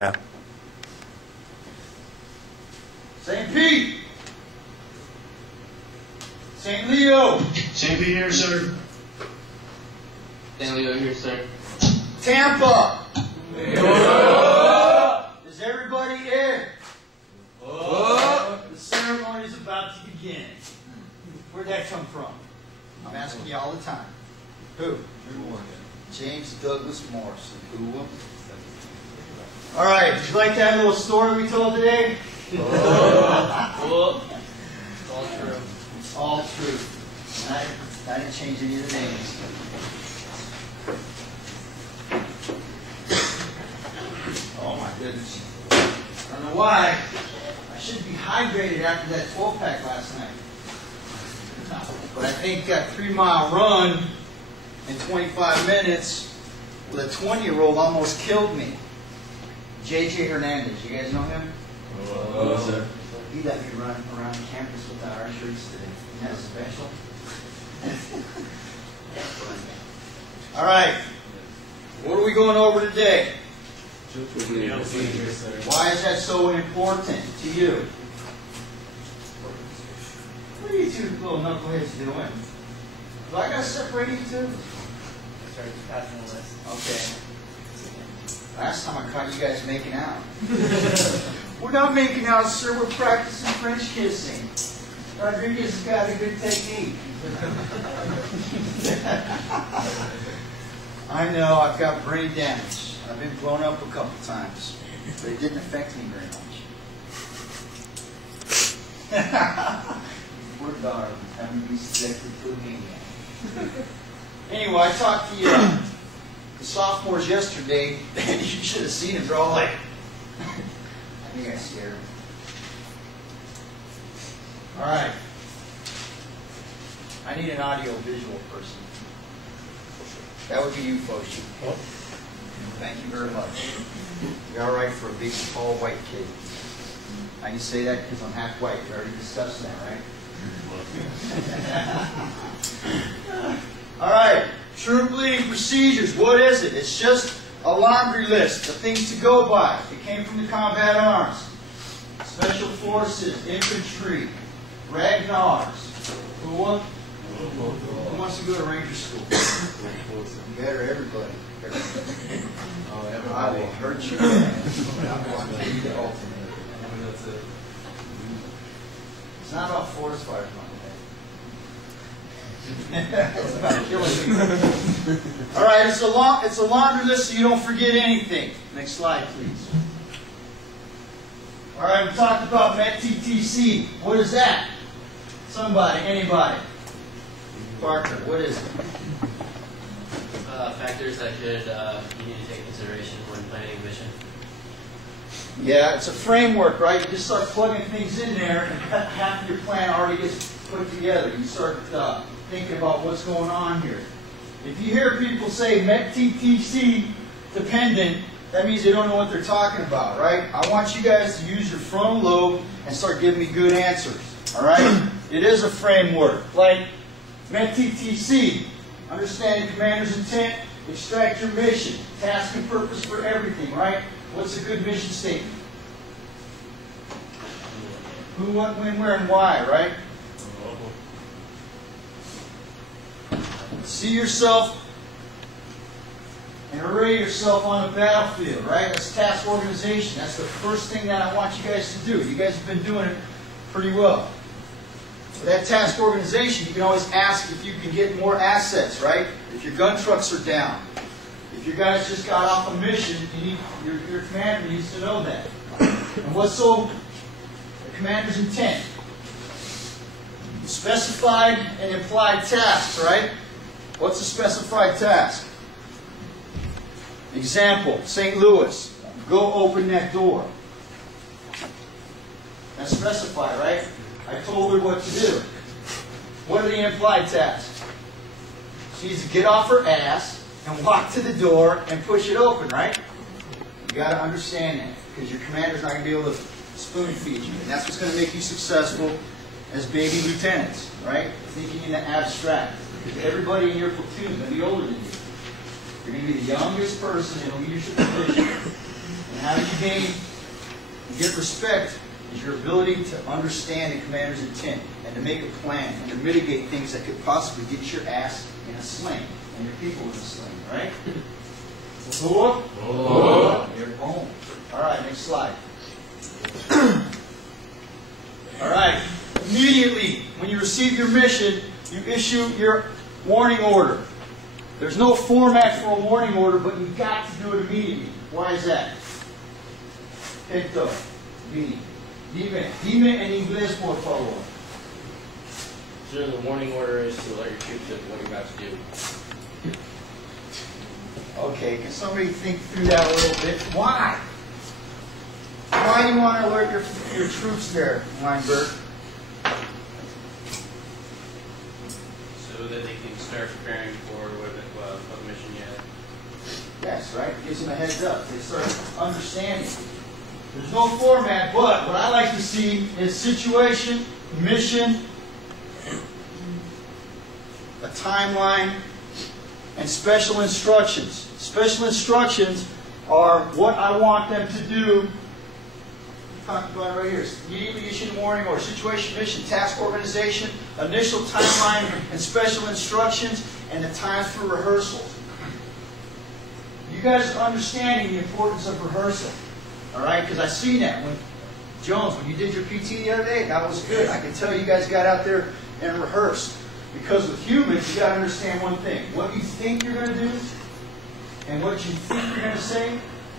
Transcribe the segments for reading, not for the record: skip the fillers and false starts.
Yeah. St. Pete. St. Leo. St. Pete here, sir. St. Leo here, sir. Tampa. Is everybody in? The ceremony is about to begin. Where'd that come from? I'm asking you all the time. Who? James Douglas Morrison. Who? All right. Did you like that little story we told today? It's all true. It's all true. I didn't change any of the names. Oh my goodness. I don't know why. I should be hydrated after that 12-pack last night. But I think that 3-mile run in 25 minutes with a 20-year-old almost killed me. J.J. Hernandez. You guys know him? Oh, sir. He let me run around campus without our shirts today. Isn't that special? All right. What are we going over today? Why is that so important to you? What are you two little knuckleheads doing? Do I got to separate you two? Okay. Last time I caught you guys making out. We're not making out, sir. We're practicing French kissing. Rodriguez has got a good technique. I know, I've got brain damage. I've been blown up a couple times. But it didn't affect me very much. Poor darling, having to be subjected to a maniac. Anyway, I talked to the sophomores yesterday, and you should have seen them. They're all like, I think I scared them. All right. I need an audio-visual person. That would be you, folks. Thank you very much. You're all right for a big, tall, white kid. I can say that because I'm half white. We already discussed that, right? All right. True bleeding procedures. What is it? It's just a laundry list of things to go by. It came from the combat arms. Special forces, infantry, Ragnars. Who wants to go to Ranger School? Better, everybody. I will hurt you. It's not about forest fires, it's about killing people. All right, it's a laundry list so you don't forget anything. Next slide, please. All right, we talked about MET-TTC. What is that? Somebody, anybody? Parker, what is it? Factors that you need to take consideration when planning a mission. Yeah, it's a framework, right? You just start plugging things in there, and half of your plan already gets put together. You start thinking about what's going on here. If you hear people say MET-TTC dependent, that means they don't know what they're talking about, right? I want you guys to use your frontal lobe and start giving me good answers, all right? It is a framework, like MET-TTC. Understand the commander's intent, extract your mission, task and purpose for everything, right? What's a good mission statement? Who, what, when, where, and why, right? See yourself and array yourself on the battlefield, right? That's task organization. That's the first thing that I want you guys to do. You guys have been doing it pretty well. For that task organization, you can always ask if you can get more assets, right? If your gun trucks are down. If your guys just got off a mission, your commander needs to know that. And what's the commander's intent? Specified and implied tasks, right? What's a specified task? Example, St. Louis. Go open that door. That's specified, right? I told her what to do. What are the implied tasks? She needs to get off her ass and walk to the door and push it open, right? You got to understand that because your commander's not going to be able to spoon feed you. And that's what's going to make you successful as baby lieutenants, right? Thinking in the abstract. Because everybody in your platoon is going to be older than you. You're going to be the youngest person in a leadership position. And how you gain and get respect is your ability to understand the commander's intent and to make a plan and to mitigate things that could possibly get your ass in a sling and your people in a sling, right? You're home. All right, next slide. All right. Immediately, when you receive your mission, you issue your warning order. There's no format for a warning order, but you've got to do it immediately. Why is that? Esto, dime en inglés, por favor. So the warning order is to alert your troops of what you're about to do. Okay, can somebody think through that a little bit? Why? Why do you want to alert your troops there, Weinberg? So that they can start preparing for what mission you have. Yes, right? Gives them a heads up. They start understanding. There's no format, but what I like to see is situation, mission, a timeline, and special instructions. Special instructions are what I want them to do. Talk about it right here. Immediately issue warning or situation, mission, task organization, initial timeline, and special instructions, and the times for rehearsals. You guys are understanding the importance of rehearsal. All right? Because I seen that when Jones, when you did your PT the other day, that was good. I can tell you guys got out there and rehearsed. Because with humans, you got to understand one thing. What you think you're going to do and what you think you're going to say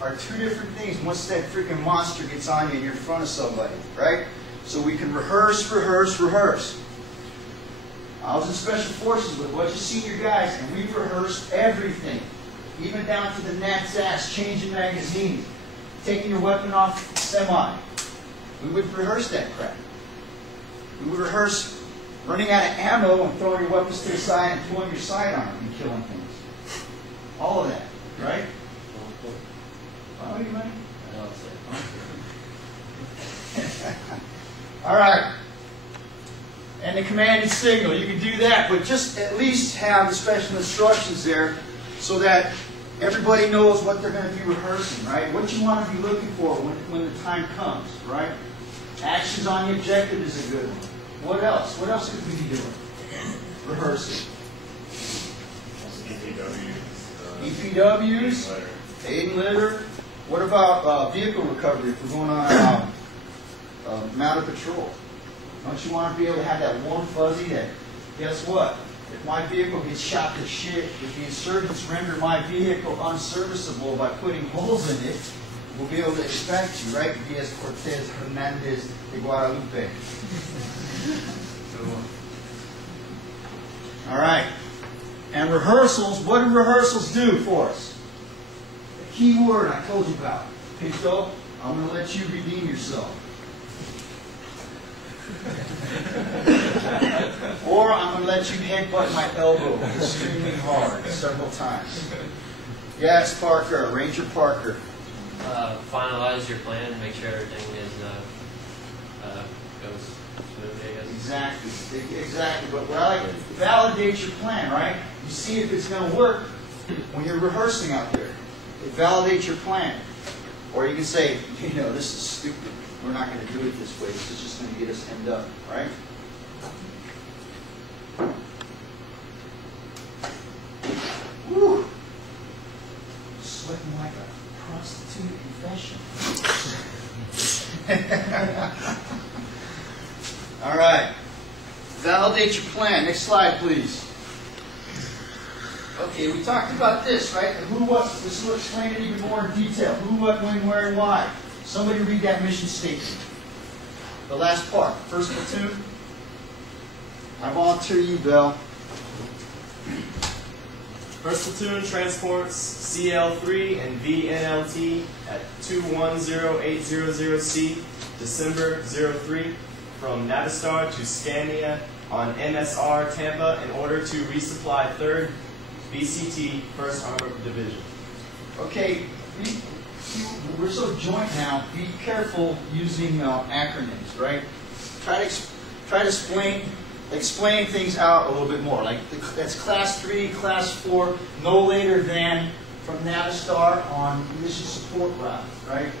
are two different things once that freaking monster gets on you and you're in front of somebody, right? So we can rehearse, rehearse, rehearse. I was in Special Forces with a bunch of senior guys, and we rehearsed everything. Even down to the gnat's ass, changing magazines, taking your weapon off semi. We would rehearse that crap. We would rehearse running out of ammo and throwing your weapons to the side and pulling your sidearm and killing things. All of that, right? Oh, you ready? All right. And the command and signal, you can do that, but just at least have the special instructions there so that everybody knows what they're going to be rehearsing, right? What you want to be looking for when the time comes, right? Actions on the objective is a good one. What else? What else could we be doing? Rehearsing. EPWs, aid and litter. What about vehicle recovery if we're going on mounted patrol? Don't you want to be able to have that warm fuzzy that, guess what? If my vehicle gets shot to shit, if the insurgents render my vehicle unserviceable by putting holes in it, we'll be able to extract you, right? Diaz Cortez Hernandez de Guadalupe. All right. And rehearsals, what do rehearsals do for us? The key word I told you about. Pinto, I'm going to let you redeem yourself. Or I'm going to let you headbutt my elbow extremely hard several times. Yes, Parker, Ranger Parker. Finalize your plan, make sure everything is goes smoothly, I guess. Exactly. But what I like, validate your plan, right? You see if it's going to work when you're rehearsing out there. Validate your plan. Or you can say, you know, this is stupid. We're not going to do it this way. This is just going to get us hemmed up, right? Woo! Sweating like a prostitute confession. All right. Validate your plan. Next slide, please. Okay, we talked about this, right? The who, what. This will explain it even more in detail. Who, what, when, where, and why. Somebody read that mission statement. The last part. First platoon. I volunteer you, Bill. First platoon transports CL3 and VNLT at 210800C, December 03, from Navistar to Scania on MSR Tampa in order to resupply 3rd BCT 1st Armored Division. Okay, we're so joint now. Be careful using acronyms, right? Try to explain things out a little bit more. Like that's class 3, class 4, no later than from Navistar on mission support route, right?